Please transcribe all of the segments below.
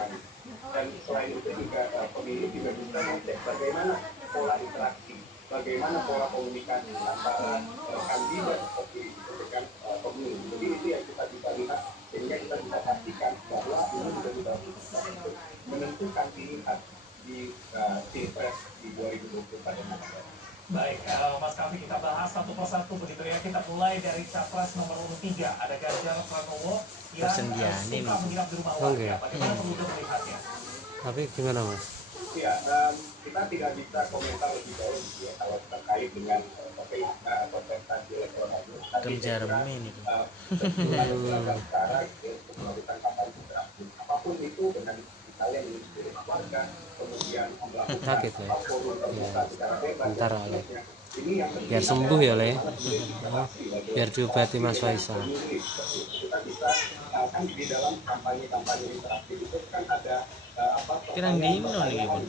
mengulangi. Dan selain itu juga pemilih juga bisa mengecek bagaimana pola interaksi, bagaimana pola komunikasi antara kandidat opini itu dengan pemilih. Jadi itu yang kita bisa lihat sehingga kita bisa pastikan bahwa ini juga bisa untuk menentukan pilihan di pilpres di 2024 yang akan datang. Baik, Mas Kavi, kita bahas satu persatu begitu ya. Kita mulai dari capres nomor urut 3, ada Ganjar Pranowo yang suka menginap di rumah warga. Bagaimana perlu melihatnya? Tapi gimana Mas? Ya, kita tidak bisa komentar lebih jauh ya kalau terkait dengan kontestasi elektoral. Ganjar ini itu. Cara untuk melakukan kampanye interaktif apapun itu dengan misalnya menuju rumah warga, kemudian sakit ya. Bentar Ale. Biar yang sembuh ya Le. Biar diobati Mas Faisal. kita bisa kan di dalam kampanye interaktif itu kan ada Kirang dino nih Bun.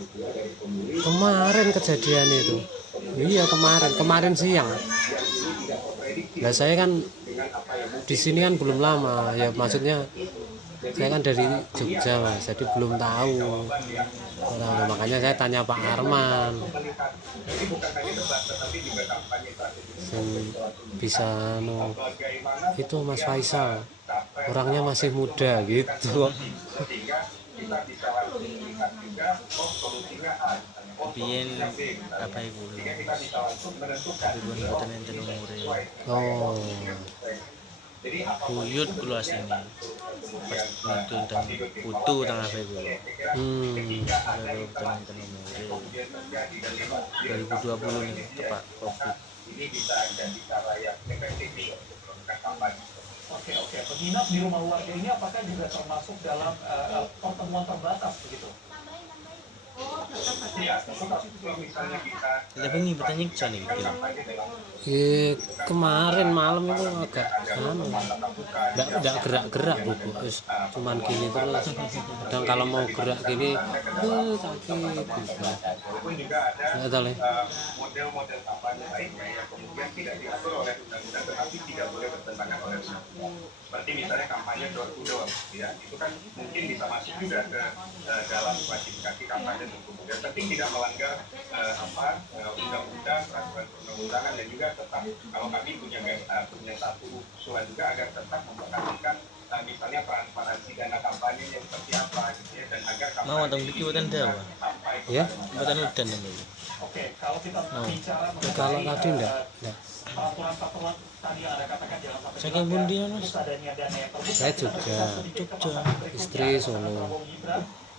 Kemarin kejadian itu. Iya kemarin siang. Nah saya kan di sini kan belum lama ya, maksudnya saya kan dari Jogja Mas, jadi belum tahu. Nah, makanya saya tanya Pak Arman bisa itu Mas Faisal orangnya masih muda gitu. Biyen apa ibu? Ibu mboten enten umure. Oh. Buyut kula asline. Pas itu dan putu tang apa ibu. Baru enten umure. 2020 nih tepat Covid. Ini bisa jadi cara yang efektif untuk melakukan kampanye. Oke, penginap di rumah warga ini apakah juga termasuk dalam pertemuan terbatas begitu? Tapi ini bertanya ke nih gitu. Kemarin malam itu agak enggak gerak-gerak buku, cuman gini terus. Kadang kalau mau gerak gini, sakit bisa. Nggak tahu Le. Model-model kampanye lainnya yang kemudian tidak diatur oleh undang-undang tetapi tidak boleh bertentangan oleh undang-undang. Seperti misalnya kampanye door to door, ya itu kan mungkin bisa masuk juga ke dalam klasifikasi kampanye kemudian penting tidak melanggar undang-undang, peraturan perundang-undangan, dan juga tetap kalau kami punya satu usulan juga agar tetap memperhatikan misalnya transparansi dana kampanye yang seperti apa gitu ya, dan agar kampanye Mau tong biki boten dawa. Ya. Boten udan ini. Oke, kalau kita bicara Kalau tadi enggak. peraturan tadi yang Anda katakan jangan sampai Saking pundi Mas? adanya dana yang terbuka. Saya Jogja. Istri Solo.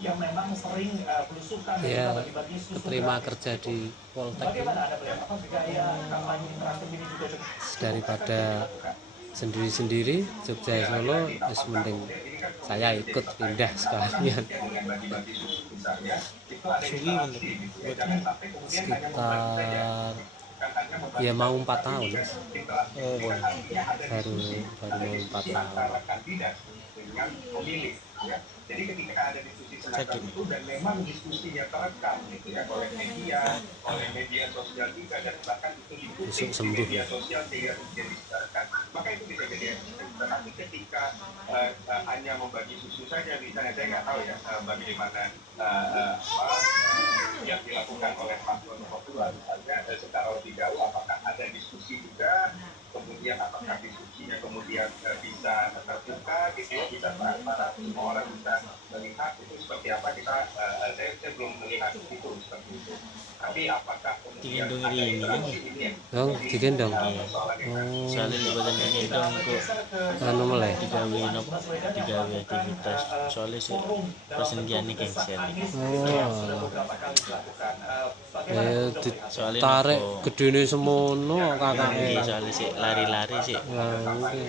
Yang memang sering belusukan Ya, dan bagi-bagi susu terima gratis. kerja di Poltek Bagaimana Anda melihat apa gaya kampanye interaktif ini juga daripada sendiri-sendiri Jogja Solo, wis mending saya ikut pindah sekalian. Suwi Sekitar ya mau 4 tahun Mas. baru mau 4 tahun. dengan pemilih ya. Jadi ketika ada diskusi semacam itu dan memang diskusinya terekam gitu ya oleh media sosial juga, dan bahkan itu diikuti di media sosial sehingga kemudian dibicarakan, maka itu bisa jadi efektif. Tetapi ketika hanya membagi susu saja misalnya, saya nggak tahu ya bagaimana yang dilakukan oleh paslon nomor 2 misalnya secara lebih jauh, apakah ada diskusi juga, kemudian apakah diskusinya kemudian bisa terbuka gitu ya, bisa transparan, semua orang bisa melihat itu seperti apa. Saya belum melihat itu seperti itu. Tapi apakah kemudian ada interaksi ini? Digendong. soalnya buatan gendong kok Anu mulai. digawe aktivitas soalnya sih persendiannya cancel. Ditarik gedene semono kakake. Soalnya sih lari-lari sih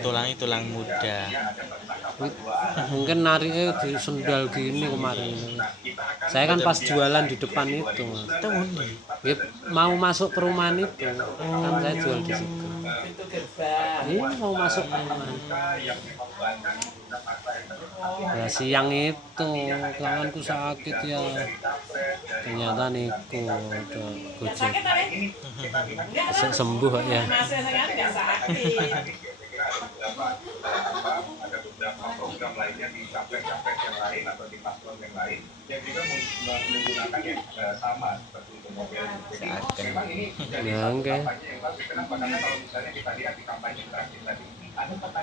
tulangnya tulang muda. Mungkin nariknya di sendal gini kemarin. Saya kan pas jualan di depan itu Mas. Itu undi Ya, mau masuk ke perumahan itu kan saya jual di situ. Ini mau masuk ke perumahan. Ya siang itu tanganku sakit ya. Ternyata niku udah gojek. Sembuh ya. Ada beberapa program lainnya bisa capres-capres yang lain atau di paslon yang lain yang juga menggunakan yang sama seperti itu model. Jadi memang ini jadi satu kampanye yang bagus. Kenapa? Karena kalau misalnya kita lihat di kampanye terakhir tadi ada pertanyaan